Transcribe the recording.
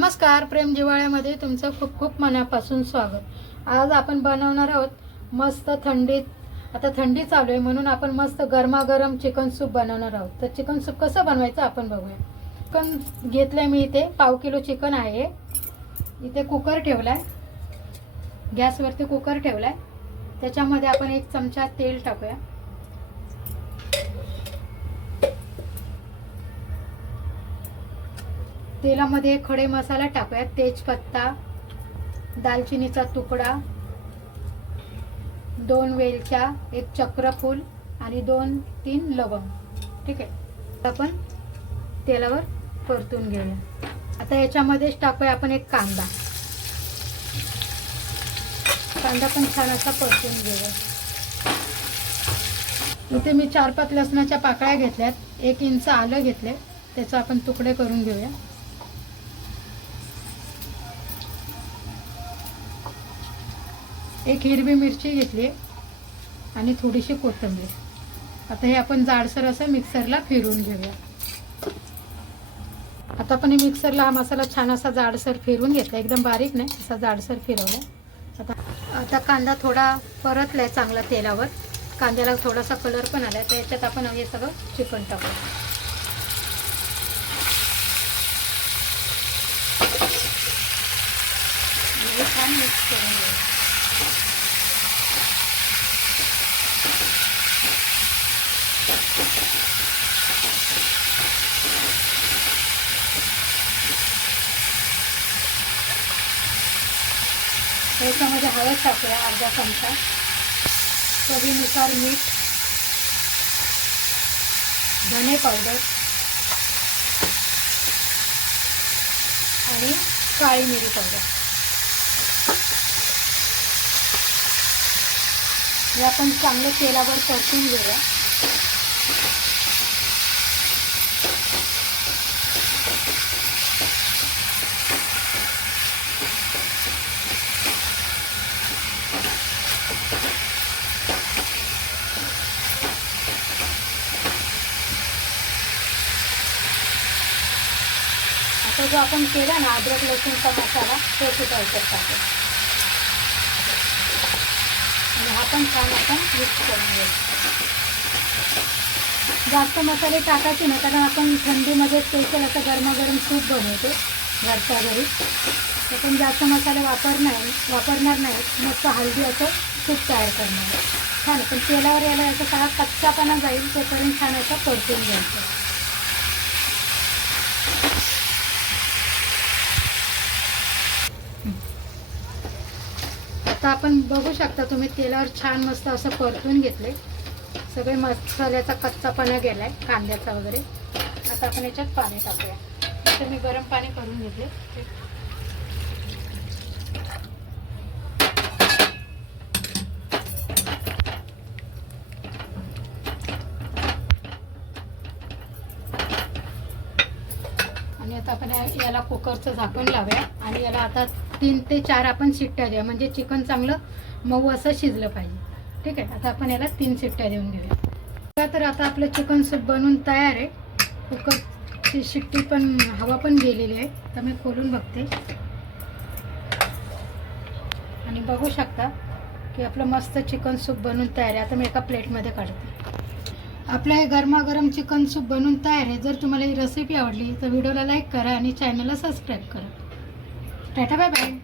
नमस्कार प्रेम जिवाळ्यामध्ये तुमचं खूप खूप मनापासून स्वागत. आज आपण बनवणार आहोत मस्त थंडीत आता थंडी चालू आहे म्हणून आपण मस्त गरमागरम चिकन सूप बनवणार आहोत. तर चिकन सूप कसं बनवायचं आपण बघूया. चिकन घेतलंय मी इथे पाव किलो चिकन आहे. इथे कुकर ठेवलाय. गॅसवरती कुकर ठेवलाय. त्याच्यामध्ये आपण एक चमचा तेल टाकूया. तेलामध्ये खडे मसाला टाकूया तेजपत्ता दालचिनीचा तुकडा दोन वेलच्या एक चक्रफूल आणि दोन तीन लवंग. ठीक आहे? आपण तेलावर परतून घेऊया. आता याच्यामध्येच टाकूया आपण एक कांदा. कांदा पण छान असा परतून घेऊया. इथे मी चार पाच लसणाच्या पाकळ्या घेतल्यात. एक इंच आलं घेतले त्याचं आपण तुकडे करून घेऊया. एक हिरवी मिरची घेतली आणि थोडीशी कोथिंबीर. आता हे आपण जाडसर असं मिक्सरला फिरवून घेऊया. आता आपण हे मिक्सरला हा मसाला छान असा जाडसर फिरवून घेतला. एकदम बारीक नाही असा जाडसर फिरवला आता आता कांदा थोडा परतलाय चांगला तेलावर. कांद्याला थोडासा कलर पण आलाय तर याच्यात आपण हे सगळं चिकन टाकू छान मिक्स करून घेऊ याच्यामध्ये हळद टाकूया अर्धा चमचा. चवीनुसार मीठ धने पावडर आणि काळी मिरी पावडर. हे आपण चांगलं तेलावर परतून घेऊया. तो जो आपण केला ना अद्रक लसूणचा मसाला तो सुद्धा याच्यात टाकू. आणि हा पण छान आपण मिक्स करून घेऊ. जास्त मसाले टाकायचे नाही कारण आपण थंडीमध्ये स्पेशल असं गरमागरम सूप बनवतो घरच्या घरी. तर जास्त मसाले नाही वापरणार नाही. मस्त हल्दी असं सूप तयार करणार. छान पण तेलावर यायला याचा सगळा कच्चापणा जाईल तोपर्यंत छान असं परतून घ्यायचं. आता आपण बघू शकता तुम्ही तेलावर छान मस्त असं परतून घेतले सगळे मसाल्याचा कच्चापणा गेलाय कांद्याचा वगैरे. आता आपण याच्यात पाणी टाकूया. तर मी गरम पाणी करून घेतले आणि आता आपण या- याला कुकरचं झाकण लावूया. आणि याला आता तीन ते चार आपण शिट्ट्या द्या. म्हणजे चिकन चांगलं मऊ असं शिजलं पाहिजे. ठीक आहे? आता आपण याला तीन शिट्ट्या देऊन घेऊया. तर आता आपलं चिकन सूप बनवून तयार आहे. कुकरची शिट्टी पण हवा पण गेलेली आहे. तर मी खोलून बघते. आणि बघू शकता की आपलं मस्त चिकन सूप बनवून तयार आहे. आता मी एका प्लेटमध्ये काढते. आपलं हे गरमागरम चिकन सूप बनवून तयार आहे. जर तुम्हाला ही रेसिपी आवडली तर व्हिडिओला लाईक करा आणि चॅनलला सबस्क्राईब करा. 拜拜拜拜。